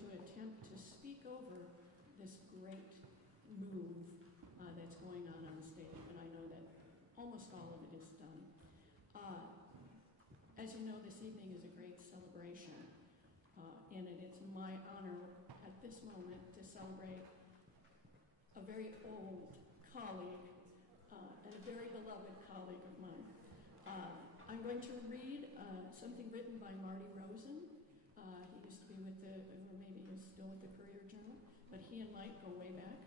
going to attempt to speak over this great move that's going on stage, but I know that almost all of it is done. As you know, this evening is a great celebration, and it's my honor at this moment to celebrate a very old colleague and a very beloved colleague of mine. I'm going to read something written by Marty Rosen. He used to be with or maybe he's still with the Courier Journal, but he and Mike go way back.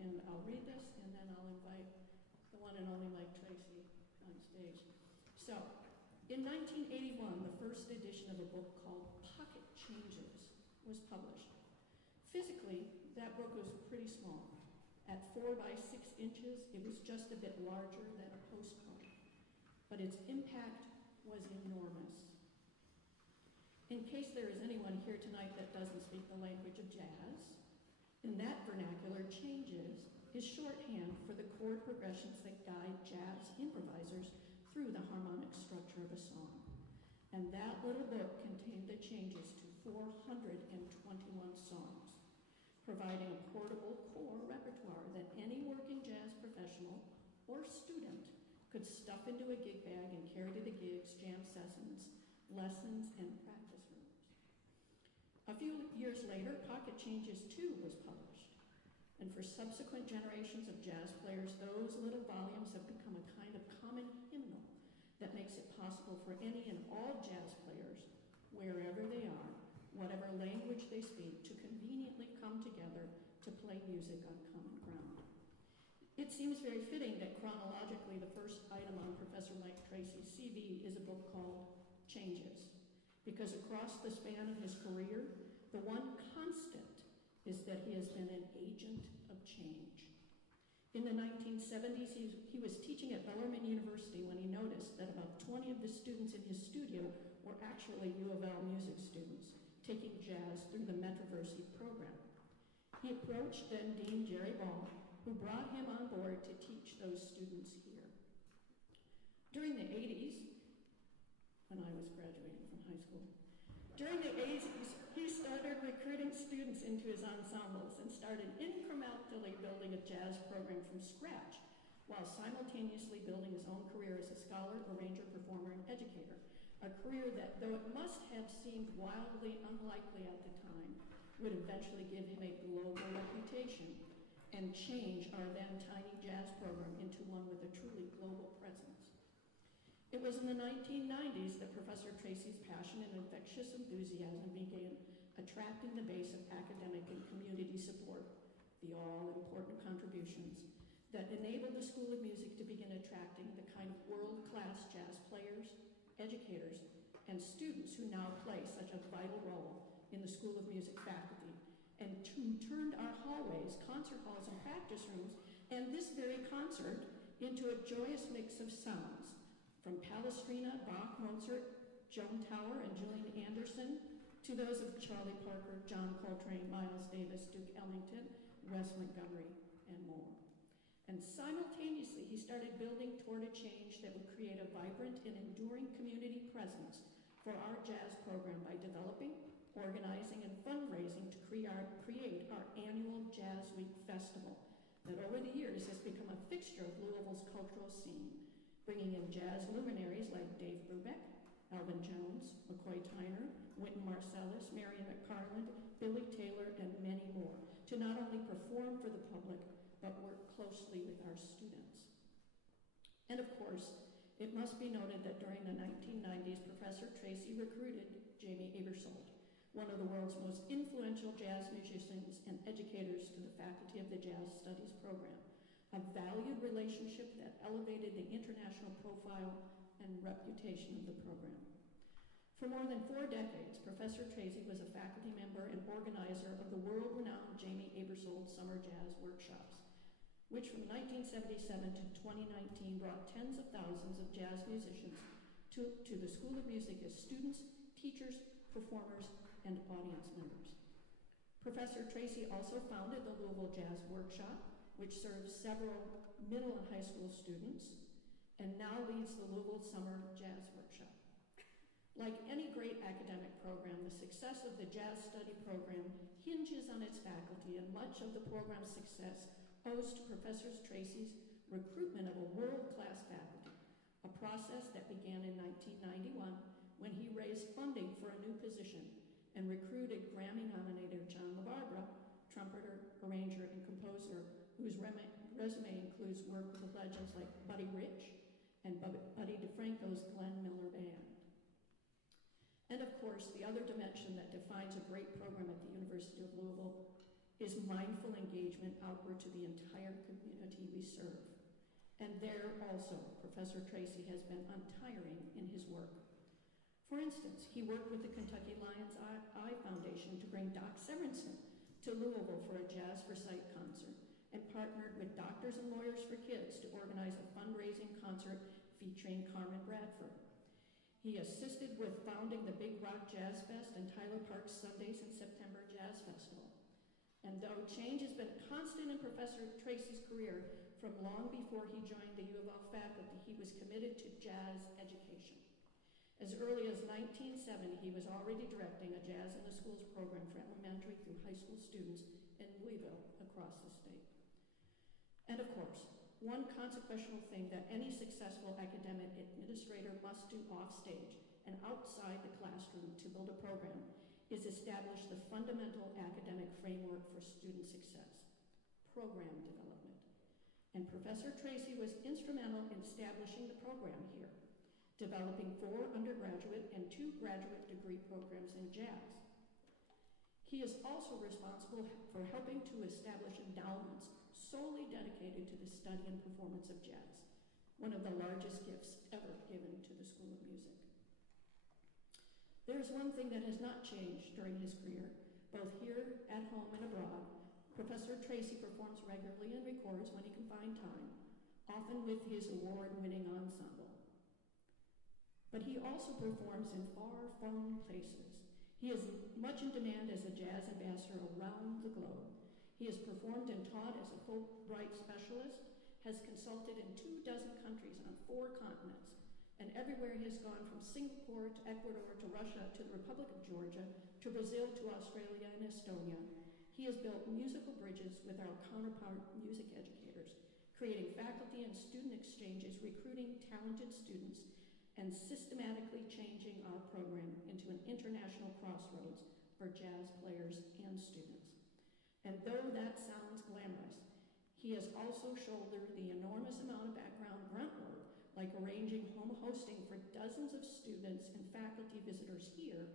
And I'll read this, and then I'll invite the one and only Mike Tracy on stage. So, in 1981, the first edition of a book called Pocket Changes was published. Physically, that book was pretty small. At 4 by 6 inches, it was just a bit larger than a postcard. But its impact was enormous. In case there is anyone here tonight that doesn't speak the language of jazz, in that vernacular, changes is shorthand for the chord progressions that guide jazz improvisers through the harmonic structure of a song. And that little book contained the changes to 421 songs, providing a portable core repertoire that any working jazz professional or student could stuff into a gig bag and carry to the gigs, jam sessions, lessons, and practice rooms. A few years later, Pocket Changes 2 was published. And for subsequent generations of jazz players, those little volumes have become a kind of common hymnal that makes it possible for any and all jazz players, wherever they are, whatever language they speak, to conveniently come together to play music on common ground. It seems very fitting that chronologically the first item on Professor Mike Tracy's CV is a book called Changes, because across the span of his career, the one constant is that he has been an agent of change. In the 1970s, he was teaching at Bellarmine University when he noticed that about 20 of the students in his studio were actually U of L music students, taking jazz through the Metroversity program. He approached then Dean Jerry Ball, who brought him on board to teach those students here. During the 80s, when I was graduating from high school, during the 80s, he started recruiting students into his ensembles and started incrementally building a jazz program from scratch, while simultaneously building his own career as a scholar, arranger, performer, and educator. A career that, though it must have seemed wildly unlikely at the time, would eventually give him a global reputation and change our then tiny jazz program into one with a truly global presence. It was in the 1990s that Professor Tracy's passion and infectious enthusiasm began attracting the base of academic and community support, the all-important contributions that enabled the School of Music to begin attracting the kind of world-class jazz players, educators, and students who now play such a vital role in the School of Music faculty, and who turned our hallways, concert halls, and practice rooms, and this very concert, into a joyous mix of sounds, from Palestrina, Bach, Mozart, Joan Tower, and Julian Anderson, to those of Charlie Parker, John Coltrane, Miles Davis, Duke Ellington, Wes Montgomery, and more. And simultaneously, he started building toward a change that would create a vibrant and enduring community presence for our jazz program by developing, organizing, and fundraising to create our annual Jazz Week Festival that over the years has become a fixture of Louisville's cultural scene, bringing in jazz luminaries like Dave Brubeck, Alvin Jones, McCoy Tyner, Wynton Marsalis, Marion McFarland, Billy Taylor, and many more, to not only perform for the public, but work closely with our students. And of course, it must be noted that during the 1990s, Professor Tracy recruited Jamie Aebersold, one of the world's most influential jazz musicians and educators, to the faculty of the Jazz Studies program, a valued relationship that elevated the international profile and reputation of the program. For more than 4 decades, Professor Tracy was a faculty member and organizer of the world-renowned Jamie Aebersold Summer Jazz Workshops, which from 1977 to 2019 brought tens of thousands of jazz musicians to the School of Music as students, teachers, performers, and audience members. Professor Tracy also founded the Louisville Jazz Workshop, which serves several middle and high school students, and now leads the Louisville Summer Jazz Workshop. Like any great academic program, the success success of the jazz study program hinges on its faculty, and much of the program's success owes to Professor Tracy's recruitment of a world-class faculty, a process that began in 1991 when he raised funding for a new position and recruited Grammy-nominated John LaBarbera, trumpeter, arranger, and composer, whose resume includes work with legends like Buddy Rich and Buddy DeFranco's Glenn Miller Band. And of course, the other dimension that defines a great program at the University of Louisville is mindful engagement outward to the entire community we serve. And there also, Professor Tracy has been untiring in his work. For instance, he worked with the Kentucky Lions Eye Foundation to bring Doc Severinsen to Louisville for a Jazz for Sight concert, and partnered with Doctors and Lawyers for Kids to organize a fundraising concert featuring Carmen Bradford. He assisted with founding the Big Rock Jazz Fest and Tyler Park's Sundays in September Jazz Festival. And though change has been constant in Professor Tracy's career, from long before he joined the U of L faculty, he was committed to jazz education. As early as 1970, he was already directing a Jazz in the Schools program for elementary through high school students in Louisville across the state. And of course, one consequential thing that any successful academic administrator must do offstage and outside the classroom to build a program is establish the fundamental academic framework for student success, program development. And Professor Tracy was instrumental in establishing the program here, developing 4 undergraduate and 2 graduate degree programs in jazz. He is also responsible for helping to establish endowments solely dedicated to the study and performance of jazz, one of the largest gifts ever given to the School of Music. There's one thing that has not changed during his career, both here at home and abroad. Professor Tracy performs regularly and records when he can find time, often with his award-winning ensemble. But he also performs in far-flung places. He is much in demand as a jazz ambassador around the globe. He has performed and taught as a Fulbright specialist, has consulted in 24 countries on 4 continents, and everywhere he has gone from Singapore to Ecuador to Russia to the Republic of Georgia to Brazil to Australia and Estonia. He has built musical bridges with our counterpart music educators, creating faculty and student exchanges, recruiting talented students, and systematically changing our program into an international crossroads for jazz players and students. And though that sounds glamorous, he has also shouldered the enormous amount of background grunt work, like arranging home hosting for dozens of students and faculty visitors here,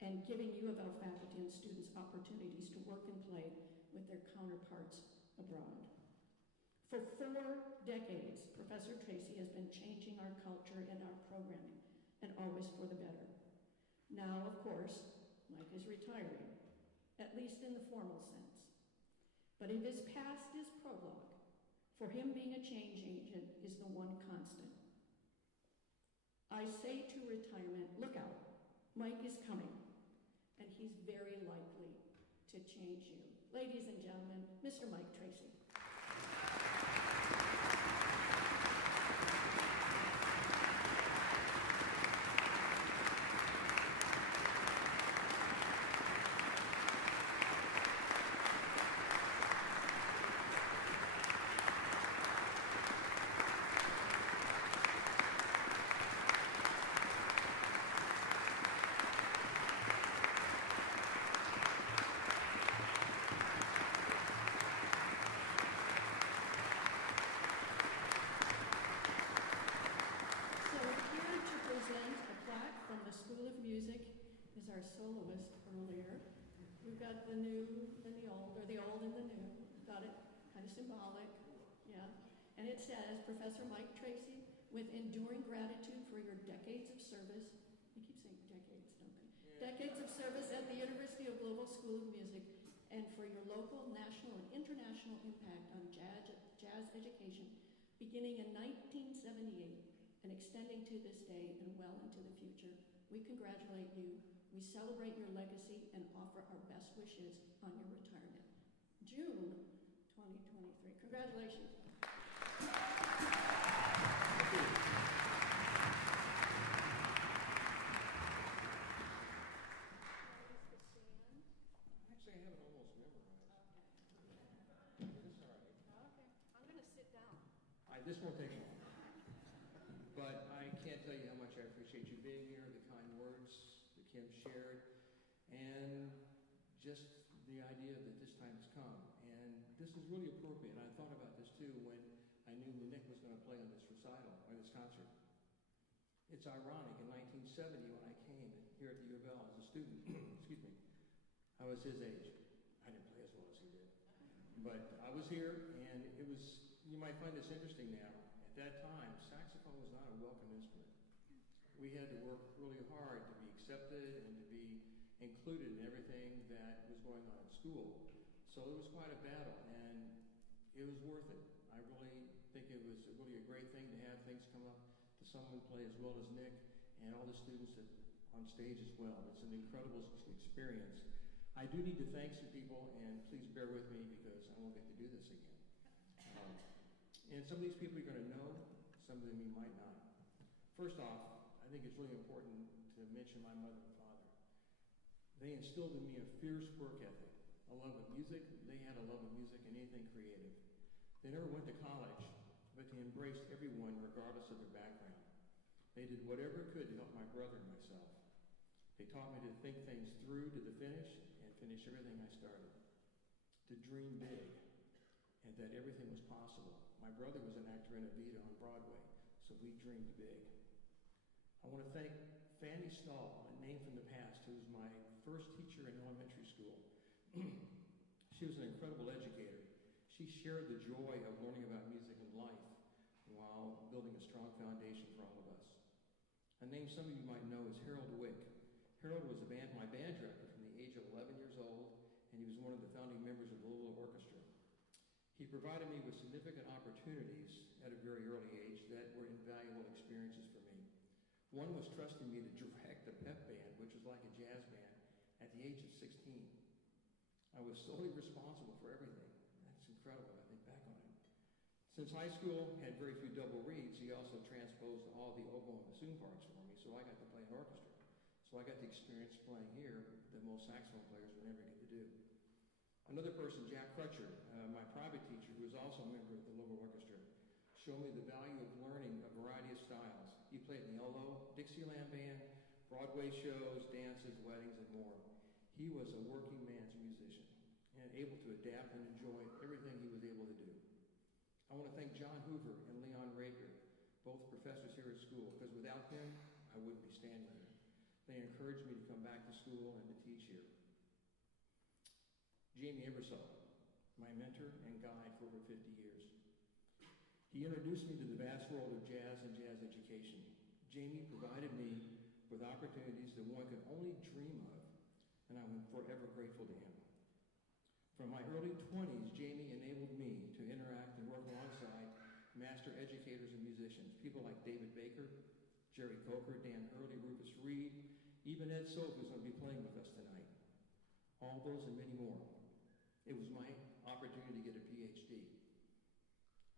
and giving U of L faculty and students opportunities to work and play with their counterparts abroad. For 4 decades, Professor Tracy has been changing our culture and our programming, and always for the better. Now, of course, Mike is retiring, at least in the formal sense. But if his past is prologue, for him being a change agent is the one constant. I say to retirement, look out, Mike is coming, and he's very likely to change you. Ladies and gentlemen, Mr. Mike Tracy. Our soloist earlier. We've got the new and the old, or the old and the new. Got it? Kind of symbolic. Yeah. And it says, Professor Mike Tracy, with enduring gratitude for your decades of service. I keep saying decades, don't I? Yeah. Decades of service at the University of Louisville School of Music, and for your local, national, and international impact on jazz education, beginning in 1978 and extending to this day and well into the future. We congratulate you. We celebrate your legacy and offer our best wishes on your retirement. June 2023. Congratulations. This won't take long. But I can't tell you how much I appreciate you being here, the kind words that Kim shared, and just the idea that this time has come. And this is really appropriate. And I thought about this too when I knew Nick was going to play on this recital, or this concert. It's ironic, in 1970 when I came here at the U of L as a student, excuse me, I was his age. I didn't play as well as he did. But I was here, and it was, you might find this interesting now, at that time, saxophone was not a welcome instrument. We had to work really hard to be accepted and to be included in everything that was going on at school. So it was quite a battle, and it was worth it. I really think it was really a great thing to have things come up to someone play as well as Nick and all the students on stage as well. It's an incredible experience. I do need to thank some people, and please bear with me because I won't get to do this again. And some of these people you're going to know, some of them you might not. First off, I think it's really important to mention my mother and father. They instilled in me a fierce work ethic, a love of music. They had a love of music and anything creative. They never went to college, but they embraced everyone regardless of their background. They did whatever could to help my brother and myself. They taught me to think things through to the finish and finish everything I started. To dream big, and that everything was possible. My brother was an actor in Evita on Broadway, so we dreamed big. I want to thank Fanny Stahl, a name from the past, who was my first teacher in elementary school. She was an incredible educator. She shared the joy of learning about music and life while building a strong foundation for all of us. A name some of you might know is Harold Wick. Harold was my band director from the age of 11 years old, and he was one of the founding members of the Louisville Orchestra. He provided me with significant opportunities at a very early age that were invaluable experiences for me. One was trusting me to direct the pep band, which was like a jazz band, at the age of 16. I was solely responsible for everything. That's incredible, I think back on it. Since high school had very few double reeds, he also transposed all the oboe and bassoon parts for me, so I got to play an orchestra. So I got the experience playing here that most saxophone players would never get to do. Another person, Jack Crutcher, my private teacher, who was also a member of the Louisville Orchestra, showed me the value of learning a variety of styles. He played in the Elo, Dixieland Band, Broadway shows, dances, weddings, and more. He was a working man's musician and able to adapt and enjoy everything he was able to do. I want to thank John Hoover and Leon Raker, both professors here at school, because without them, I wouldn't be standing here. They encouraged me to come back to school and to teach here. Jamie Ebersol, my mentor and guide for over 50 years. He introduced me to the vast world of jazz and jazz education. Jamie provided me with opportunities that one could only dream of, and I'm forever grateful to him. From my early 20s, Jamie enabled me to interact and work alongside master educators and musicians, people like David Baker, Jerry Coker, Dan Hurley, Rufus Reed, even Ed Soap, who's going to be playing with us tonight. All those and many more. It was my opportunity to get a PhD,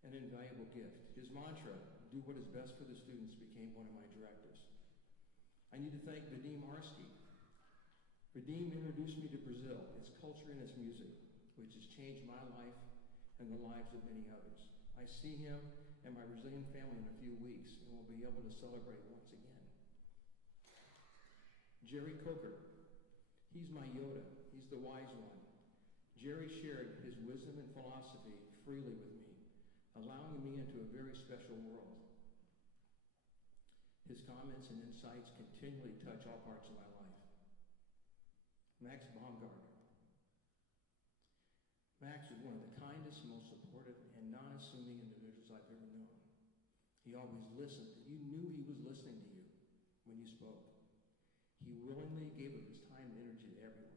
an invaluable gift. His mantra, do what is best for the students, became one of my directives. I need to thank Vadim Arsky. Vadim introduced me to Brazil, its culture and its music, which has changed my life and the lives of many others. I see him and my Brazilian family in a few weeks, and we'll be able to celebrate once again. Jerry Coker, he's my Yoda. He's the wise one. Jerry shared his wisdom and philosophy freely with me, allowing me into a very special world. His comments and insights continually touch all parts of my life. Max Baumgartner. Max was one of the kindest, most supportive, and non-assuming individuals I've ever known. He always listened. You knew he was listening to you when you spoke. He willingly gave of his time and energy to everyone.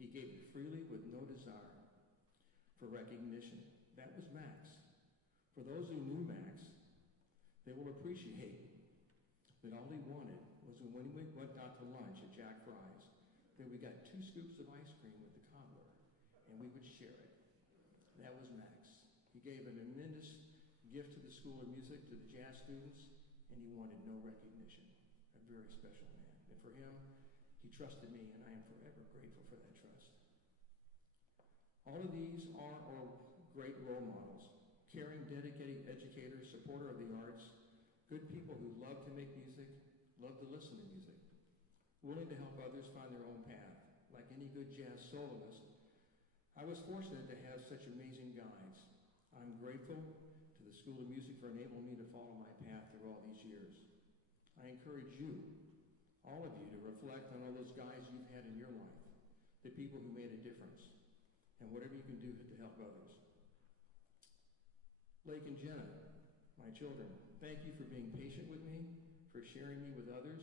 He gave it freely with no desire for recognition. That was Max. For those who knew Max, they will appreciate that all he wanted was when we went out to lunch at Jack Fry's, that we got 2 scoops of ice cream with the cobbler, and we would share it. That was Max. He gave a tremendous gift to the School of Music, to the jazz students, and he wanted no recognition. A very special man. And for him, he trusted me, and I am forever grateful for that trust. All of these are great role models, caring, dedicated educator, supporter of the arts, good people who love to make music, love to listen to music, willing to help others find their own path. Like any good jazz soloist, I was fortunate to have such amazing guides. I'm grateful to the School of Music for enabling me to follow my path through all these years. I encourage you, all of you, to reflect on all those guys you've had in your life, the people who made a difference, and whatever you can do to help others. Blake and Jenna, my children, thank you for being patient with me, for sharing me with others,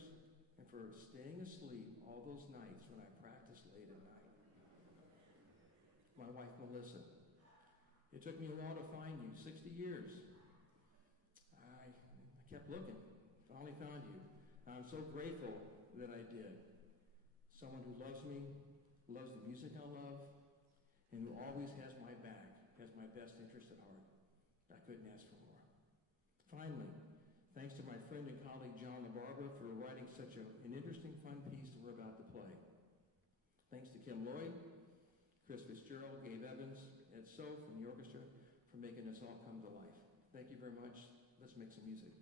and for staying asleep all those nights when I practiced late at night. My wife, Melissa, it took me a while to find you, 60 years. I kept looking, finally found you. I'm so grateful that I did. Someone who loves me, loves the music I love, and who always has my back, has my best interest at heart. I couldn't ask for more. Finally, thanks to my friend and colleague John LaBarbera for writing such an interesting, fun piece that we're about to play. Thanks to Kim Lloyd, Chris Fitzgerald, Gabe Evans, Ed So from the orchestra for making this all come to life. Thank you very much. Let's make some music.